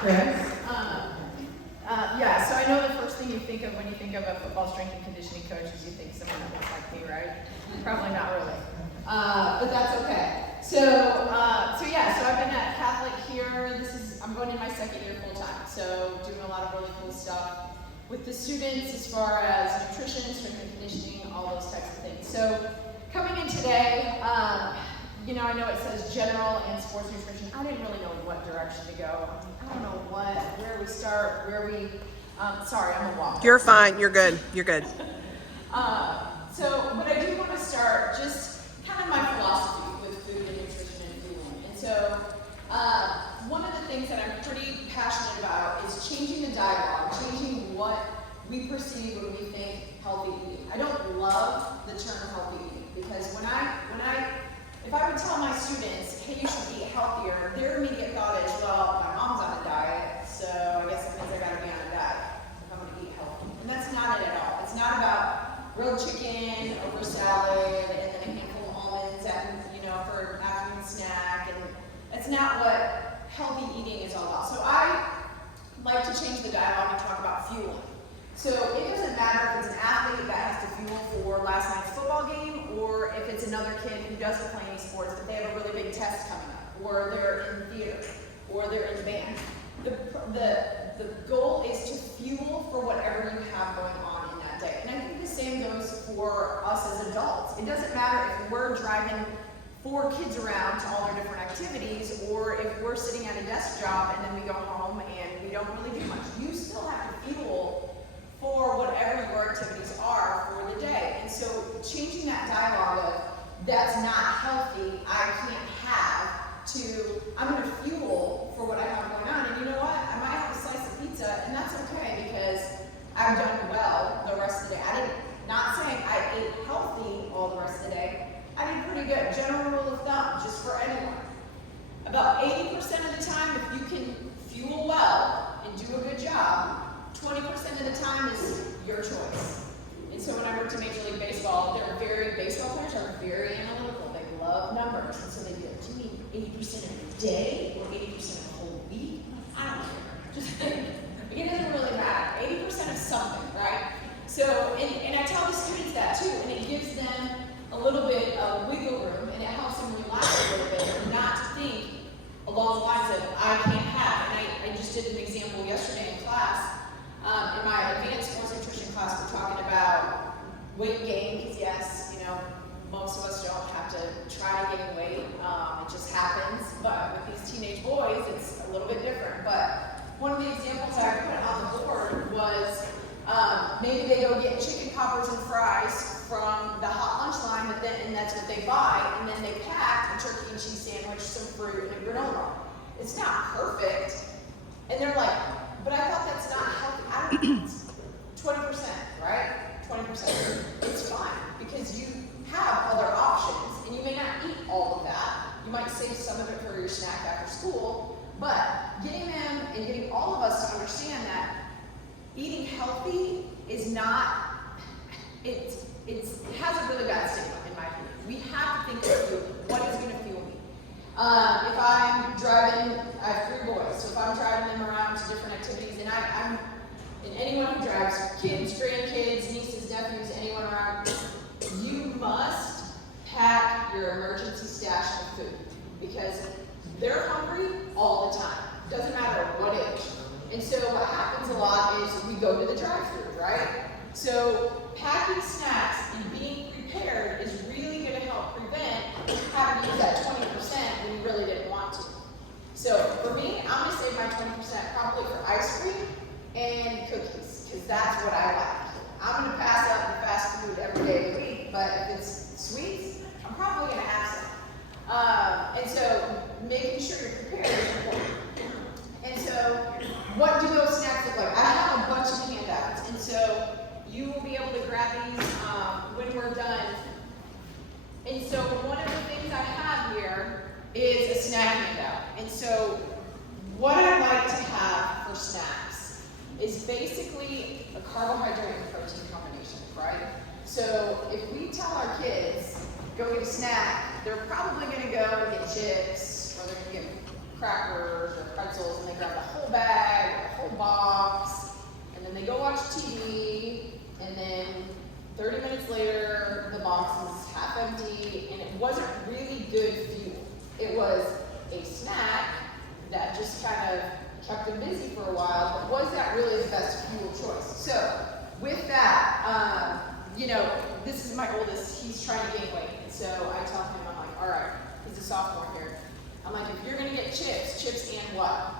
Chris? Yeah, so I know the first thing you think of when you think of a football strength and conditioning coach is you think someone that looks like me, right? Probably not really. But that's okay. So I've been at Catholic here. I'm going in my second year full time. So doing a lot of really cool stuff with the students as far as nutrition, strength and conditioning, all those types of things. So coming in today, I know it says general and sports nutrition. I didn't really know what direction to go. I don't know where we start, sorry, I'm a waffle. You're fine. You're good. You're good. But I do want to start just kind of my philosophy with food and nutrition and fueling. And so one of the things that I'm pretty passionate about is changing the dialogue, changing what we perceive when we think healthy eating. I don't love the term healthy eating because if I would tell my students, hey, you should eat healthier, their immediate thought is, well, my mom's on a diet, so I guess that means I gotta be on a diet if I'm gonna eat healthy. And that's not it at all. It's not about grilled chicken over salad and then a handful of almonds for afternoon snack, and that's not what healthy eating is all about. So I like to change the dialogue and talk about fueling. So it doesn't matter if it's an athlete that has to fuel for last night's football game, or if it's another kid who doesn't play any sports, but they have a really big test coming up, or they're in theater, or they're in band. The goal is to fuel for whatever you have going on in that day. And I think the same goes for us as adults. It doesn't matter if we're driving 4 kids around to all their different activities, or if we're sitting at a desk job and then we go home and we don't really do much. You still have to fuel for whatever your activities are for the day. And so changing that dialogue of that's not healthy, I can't have, to I'm gonna fuel for what I have going on. And you know what? I might have a slice of pizza, and that's okay because I've done well the rest of the day. Not saying I ate healthy all the rest of the day. I did pretty good. General rule of thumb, just for anyone. About 80% of the time, if you can fuel well and do a good job, 20% of the time is your choice. And so when I worked in Major League Baseball, baseball players are very analytical. They love numbers. And so they'd be like, do you mean 80% of the day or 80% of the whole week? I don't care. Just it doesn't really matter. 80% of something, right? So, and I tell the students that too, and it gives them a little bit of wiggle room, and it helps them relax a little bit and not to think along the lines of, I can't have. And I just did an example yesterday in class. In my advanced sports nutrition class, we're talking about weight gain, because yes, most of us don't have to try to gain weight. It just happens. But with these teenage boys, it's a little bit different. But one of the examples I put on the board was maybe they go get chicken poppers and fries from the hot lunch line, and that's what they buy, and then they pack a turkey and cheese sandwich, some fruit, and a granola. It's not perfect. And they're like, but I thought that's not healthy. I don't know. It's 20%, right? 20%. It's fine because you have other options, and you may not eat all of that. You might save some of it for your snack after school, but getting them and getting all of us to understand that eating healthy is not, it has a really bad stigma in my opinion. We have to think of food. What is going to fuel me? If I'm driving, I have 3 boys, so if I'm driving them around to different activities, and anyone who drives, kids, grandkids, nieces, nephews, anyone around, you must pack your emergency stash of food because they're hungry all the time. Doesn't matter what age. And so what happens a lot is we go to the drive-thru, right? So packing snacks and being prepared is really going to help prevent having to use that 20% when you really didn't want to. So for me, I'm going to save my 20% probably for ice cream and cookies, because that's what I like. I'm going to pass up the fast food every day of the week, but if it's sweets, I'm probably going to have some. And so making sure you're prepared is important. And so what do those snacks look like? I have a bunch of handouts, and so you will be able to grab these when we're done. And so one of the things I have here is a snack handout. And so what I like to have for snacks is basically a carbohydrate and protein combination, right? So if we tell our kids, go get a snack, they're probably going to go and get chips, or they're going to get crackers or pretzels, and they grab the whole bag of kept them busy for a while, but was that really the best fuel choice? So with that, you know, this is my oldest, he's trying to gain weight. And so I tell him, I'm like, all right, he's a sophomore here. I'm like, if you're gonna get chips and what?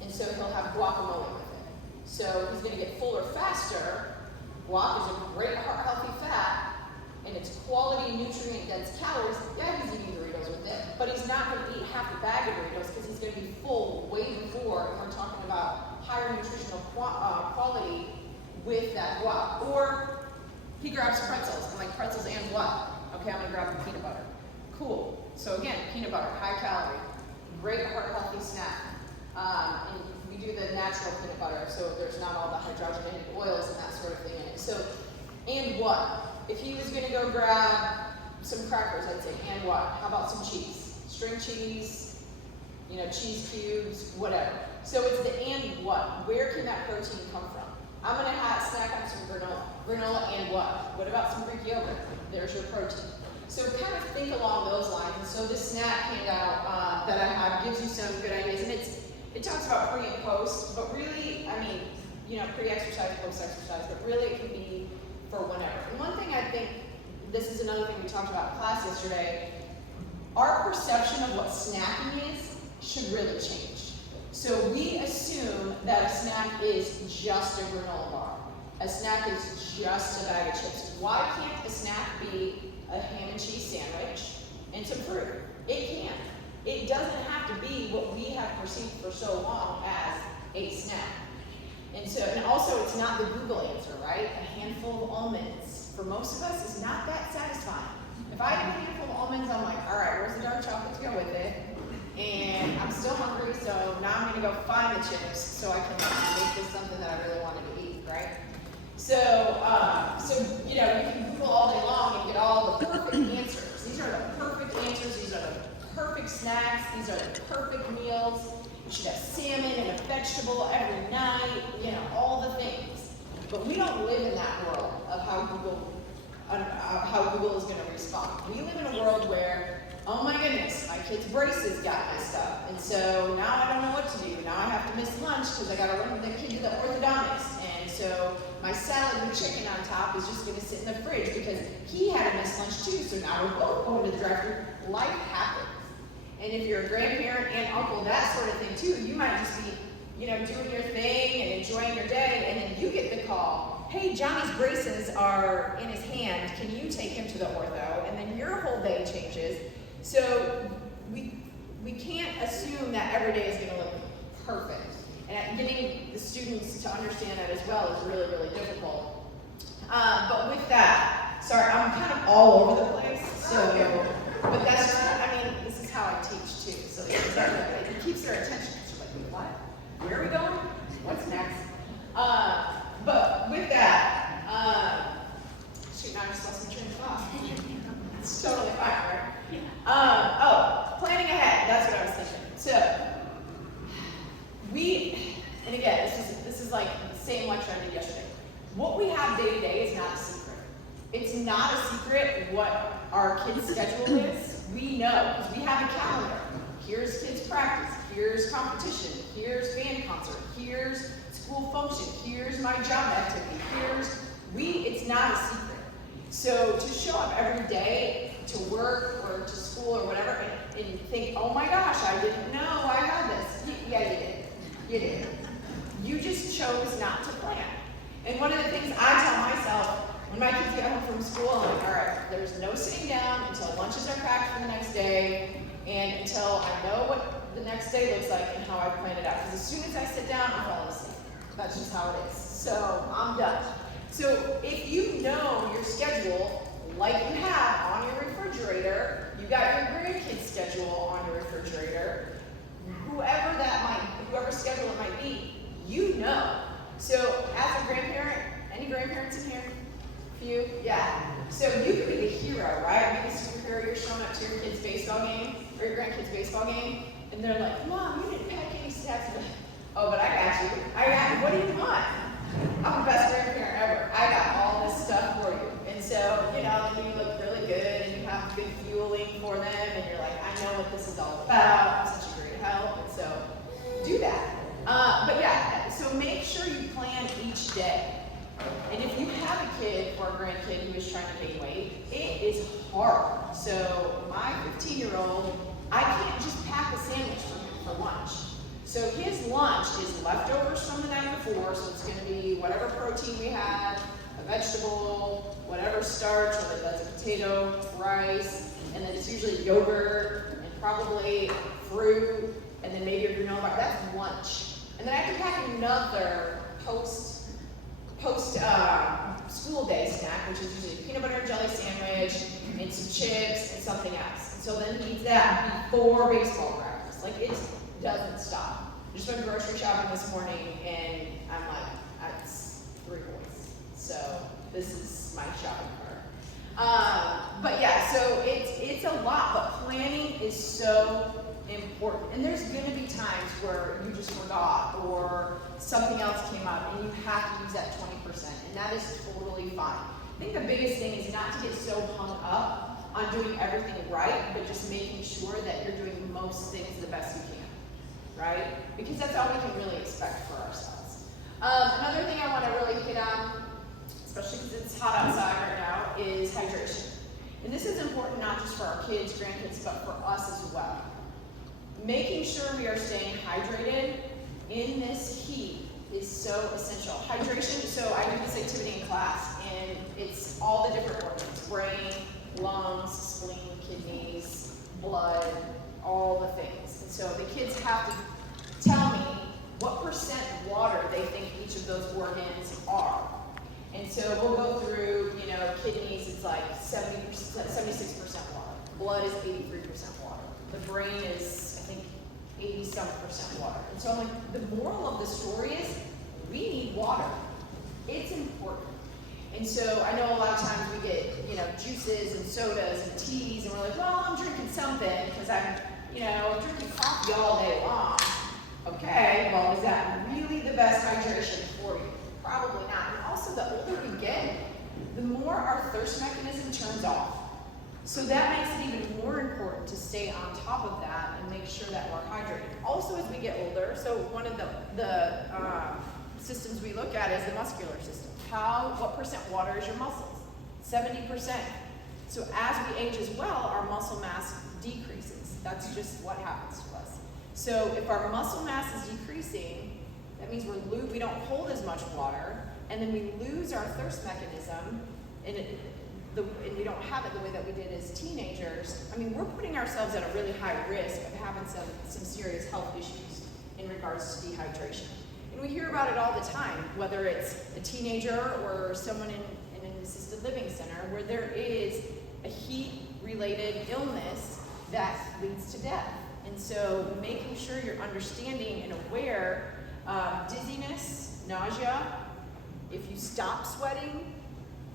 And so he'll have guacamole with it. So he's gonna get fuller faster. Guac is a great heart-healthy fat, and it's quality, nutrient-dense calories. Yeah, he's eating Doritos with it, but he's not going to eat half a bag of Doritos because he's going to be full way before, and we're talking about higher nutritional quality with that guac. Or he grabs pretzels. I'm like, pretzels and what? Okay, I'm going to grab the peanut butter. Cool. So again, peanut butter, high calorie, great heart-healthy snack. And we do the natural peanut butter, so there's not all the hydrogenated oils and that sort of thing in it. So, and what? If he was going to go grab some crackers, I'd say, and what? How about some cheese? String cheese, you know, cheese cubes, whatever. So it's the and what? Where can that protein come from? I'm going to snack on some granola. Granola and what? What about some Greek yogurt? There's your protein. So kind of think along those lines. And so this snack handout that I have gives you some good ideas. And it talks about pre and post, but really, I mean, you know, pre-exercise, post-exercise, but really it can be for whenever. And one thing I think, this is another thing we talked about in class yesterday, our perception of what snacking is should really change. So we assume that a snack is just a granola bar. A snack is just a bag of chips. Why can't a snack be a ham and cheese sandwich and some fruit? It can. It doesn't have to be what we have perceived for so long as a snack. And also it's not the Google answer, right? A handful of almonds, for most of us, is not that satisfying. If I have a handful of almonds, I'm like, all right, where's the dark chocolate to go with it? And I'm still hungry, so now I'm gonna go find the chips so I can make this something that I really wanted to eat, right? So you know, you can Google all day long and get all the perfect answers. These are the perfect answers, these are the perfect snacks, these are the perfect meals. You should have salmon and a vegetable every night, you know, all the things. But we don't live in that world of how Google is going to respond. We live in a world where, oh my goodness, my kid's braces got messed up, and so now I don't know what to do. Now I have to miss lunch because I got to run with the kid to the orthodontist, and so my salad with chicken on top is just going to sit in the fridge because he had to miss lunch too. So now we're both going to the drive-thru. Life happens. And if you're a grandparent and uncle, that sort of thing too, you might just be, you know, doing your thing and enjoying your day, and then you get the call, hey, Johnny's braces are in his hand, can you take him to the ortho? And then your whole day changes. So we can't assume that every day is gonna look perfect. And getting the students to understand that as well is really, really difficult. But with that, sorry, I'm kind of all over the place, so, but that's just, I mean, this is how I teach too, so it keeps their attention. So like, wait, what? Where are we going? What's next? But with that, shoot, now I just lost my train of thought. It's totally fine, right? Planning ahead, that's what I was thinking. So, and again, this is like the same lecture I did yesterday. What we have day to day is not a secret. It's not a secret what our kids' schedule is. We know, because we have a calendar. Here's kids' practice, here's competition, here's band concert, here's school function, here's my job activity, it's not a secret. So to show up every day to work or to school or whatever and think, oh my gosh, I didn't know I had this. Yeah, you did. You did. You just chose not to plan. And one of the things I tell myself, when my kids get home from school, I'm like, all right, there's no sitting down until lunches are packed for the next day and until I know what the next day looks like and how I plan it out. Because as soon as I sit down, I'm falling asleep. That's just how it is. So I'm done. So if you know your schedule, like you have on your refrigerator, you got your grandkids' schedule on your refrigerator, whoever schedule it might be, you know. So as a grandparent, any grandparents in here? Few? Yeah. So you could be the hero, right? Be the superhero. You're showing up to your kid's baseball game or your grandkid's baseball game, and they're like, Mom, you didn't pack any snacks. Oh, but I got you. What do you want? I'm the best grandparent ever. I got all this stuff for you. And so, you know, then you look really good and you have good fueling for them, and you're like, I know what this is all about. I'm such a great help. And so do that. But yeah, so make sure you plan each day. And if you have a kid or a grandkid who is trying to gain weight, it is hard. So my 15-year-old, I can't just pack a sandwich for him for lunch. So his lunch is leftovers from the night before, so it's going to be whatever protein we had, a vegetable, whatever starch, whether that's a potato, rice, and then it's usually yogurt and probably fruit, and then maybe a granola bar. That's lunch. And then I have to pack another post school day snack, which is usually a peanut butter and jelly sandwich and some chips and something else. And so then he eats that before baseball practice. Like, it doesn't stop. I just went grocery shopping this morning and I'm like, it's 3 boys. So this is my shopping cart. But yeah, so it's a lot, but planning is so important. And there's gonna be times where you just forgot or something else came up and you have to use that 20%, and that is totally fine. I think the biggest thing is not to get so hung up on doing everything right, but just making sure that you're doing most things the best you can, right? Because that's all we can really expect for ourselves. Another thing I wanna really hit on, especially because it's hot outside right now, is hydration. And this is important not just for our kids, grandkids, but for us as well. Making sure we are staying hydrated in this heat is so essential. Hydration, so I do this activity in class, and it's all the different organs: brain, lungs, spleen, kidneys, blood, all the things. And so the kids have to tell me what percent water they think each of those organs are. And so we'll go through, kidneys, it's like 76% water. Blood is 83% water. The brain is, I think, 80-some% water. And so I'm like, the moral of the story is we need water. It's important. And so I know a lot of times we get, juices and sodas and teas, and we're like, well, I'm drinking something because I'm, drinking coffee all day long. Okay, well, is that really the best hydration for you? Probably not. And also, the older we get, the more our thirst mechanism turns off. So that makes it even more important to stay on top of that and make sure that we're hydrated. Also, as we get older, so one of the systems we look at is the muscular system. What percent water is your muscles? 70%. So as we age as well, our muscle mass decreases. That's just what happens to us. So if our muscle mass is decreasing, that means we don't hold as much water, and then we lose our thirst mechanism, and we don't have it the way that we did as teenagers. I mean, we're putting ourselves at a really high risk of having some serious health issues in regards to dehydration. And we hear about it all the time, whether it's a teenager or someone in an assisted living center where there is a heat-related illness that leads to death. And so making sure you're understanding and aware of dizziness, nausea, if you stop sweating,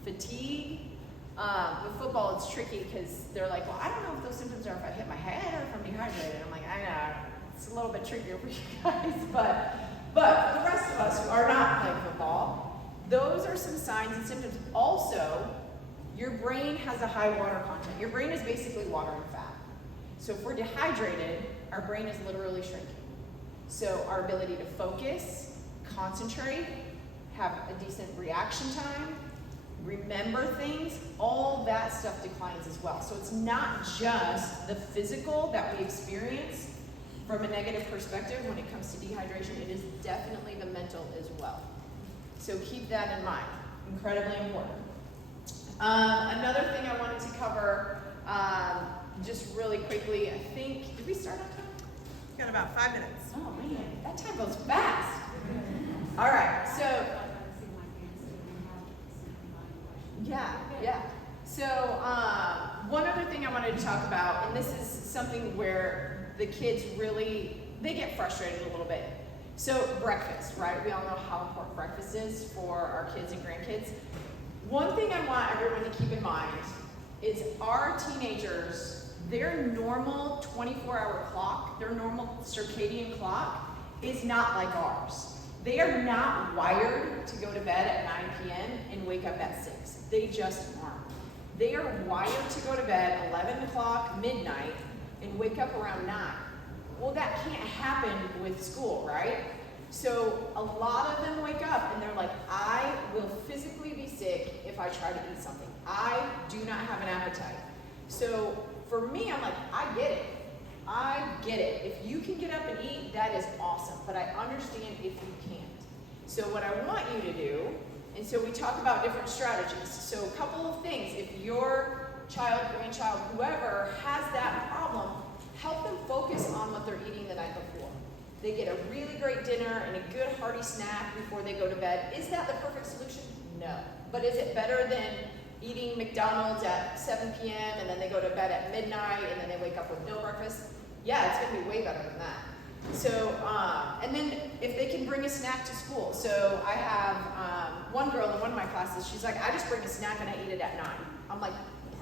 fatigue. With football, it's tricky because they're like, well, I don't know if those symptoms are if I hit my head or if I'm dehydrated. I'm like, I know, it's a little bit trickier for you guys, but for the rest of us who are not playing football, those are some signs and symptoms. Also, your brain has a high water content. Your brain is basically water and fat. So if we're dehydrated, our brain is literally shrinking. So our ability to focus, concentrate, have a decent reaction time, remember things, all that stuff declines as well. So it's not just the physical that we experience from a negative perspective when it comes to dehydration, it is definitely the mental as well. So keep that in mind, incredibly important. Another thing I wanted to cover, just really quickly, I think, did we start on time? We've got about 5 minutes. Oh man, that time goes fast. All right, so, yeah. So one other thing I wanted to talk about, and this is something where the kids really, they get frustrated a little bit. So breakfast, right? We all know how important breakfast is for our kids and grandkids. One thing I want everyone to keep in mind is our teenagers, their normal 24-hour clock, their normal circadian clock is not like ours. They are not wired to go to bed at 9 p.m. and wake up at 6. They just aren't. They are wired to go to bed 11 o'clock, midnight, and wake up around 9. Well, that can't happen with school, right? So a lot of them wake up and they're like, I will physically be sick if I try to eat something. I do not have an appetite. So for me, I'm like, I get it. I get it. If you can get up and eat, that is awesome. But I understand if you can't. So what I want you to do, and so we talk about different strategies. So a couple of things. If your child, grandchild, whoever has that problem, help them focus on what they're eating the night before. They get a really great dinner and a good hearty snack before they go to bed. Is that the perfect solution? No. But is it better than eating McDonald's at 7 p.m. and then they go to bed at midnight and then they wake up with no breakfast? Yeah, it's going to be way better than that. So, and then if they can bring a snack to school. So I have one girl in one of my classes, she's like, I just bring a snack and I eat it at 9. I'm like,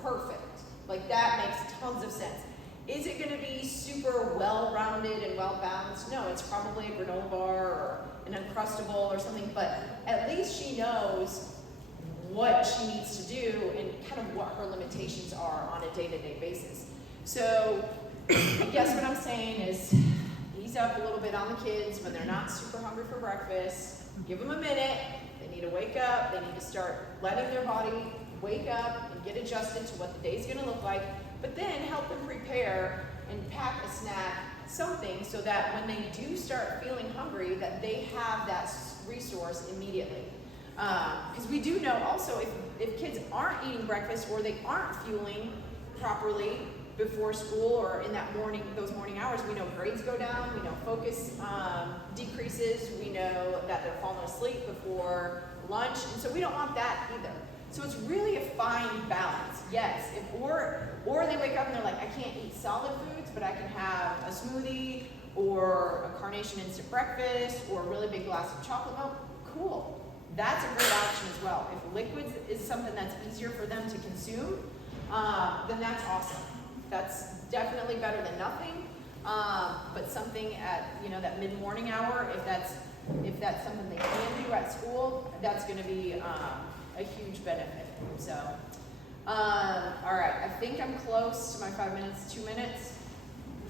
perfect. Like that makes tons of sense. Is it going to be super well-rounded and well-balanced? No, it's probably a granola bar or an Uncrustable or something, but at least she knows what she needs to do and kind of what her limitations are on a day-to-day basis. So I guess what I'm saying is ease up a little bit on the kids when they're not super hungry for breakfast. Give them a minute. They need to wake up. They need to start letting their body wake up and get adjusted to what the day's going to look like. But then help them prepare and pack a snack, something, so that when they do start feeling hungry, that they have that resource immediately. Because we do know also if kids aren't eating breakfast or they aren't fueling properly before school or in those morning hours, we know grades go down, we know focus decreases, we know that they're falling asleep before lunch, and so we don't want that either. So it's really a fine balance. Yes, or they wake up and they're like, I can't eat solid foods, but I can have a smoothie or a Carnation instant breakfast or a really big glass of chocolate milk. Cool. That's a great option as well. If liquids is something that's easier for them to consume, then that's awesome. That's definitely better than nothing. But something at that mid-morning hour, if that's something they can do at school, that's going to be a huge benefit. So, all right, I think I'm close to my 5 minutes, 2 minutes.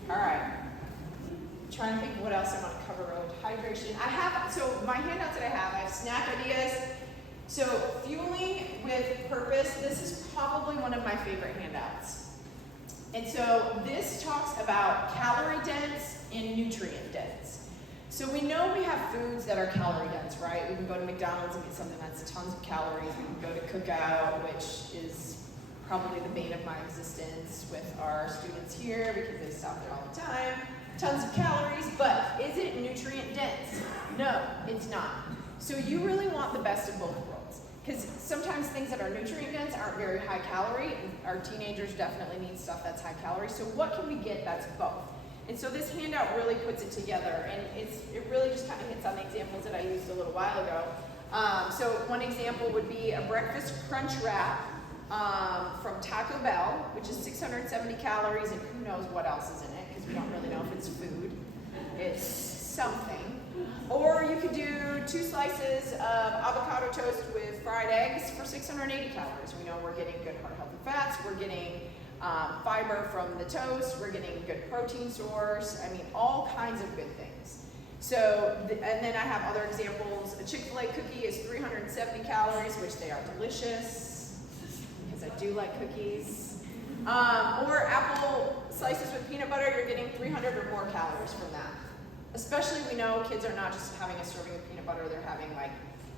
All right. I'm trying to think of what else I want to cover. Hydration. So my handouts that I have snack ideas. So fueling with purpose, this is probably one of my favorite handouts. And so this talks about calorie dense and nutrient dense. So we know we have foods that are calorie dense, right? We can go to McDonald's and get something that's tons of calories. We can go to Cookout, which is probably the bane of my existence with our students here because they stop there all the time. Tons of calories, but is it nutrient dense? No, it's not. So you really want the best of both worlds. Because sometimes things that are nutrient dense aren't very high calorie. And our teenagers definitely need stuff that's high calorie. So what can we get that's both? And so this handout really puts it together, and it really just kind of hits on the examples that I used a little while ago. So one example would be a breakfast crunch wrap from Taco Bell, which is 670 calories, and who knows what else is in it, because we don't really know if it's food. It's something. Or you could do 2 slices of avocado toast with fried eggs for 680 calories. We know we're getting good heart healthy fats, we're getting fiber from the toast, we're getting a good protein source, I mean, all kinds of good things. So, and then I have other examples. A Chick-fil-A cookie is 370 calories, which they are delicious, because I do like cookies. Or apple slices with peanut butter, you're getting 300 or more calories from that. Especially we know kids are not just having a serving of peanut butter, they're having like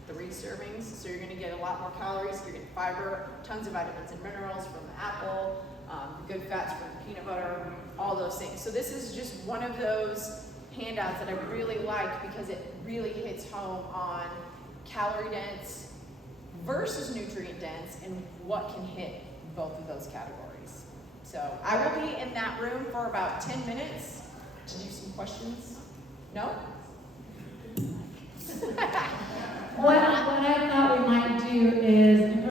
3 servings, so you're gonna get a lot more calories, you're getting fiber, tons of vitamins and minerals from the apple, the good fats from the peanut butter, all those things. So this is just one of those handouts that I really like because it really hits home on calorie dense versus nutrient dense and what can hit both of those categories. So I will be in that room for about 10 minutes to do some questions. No? What I thought we might do is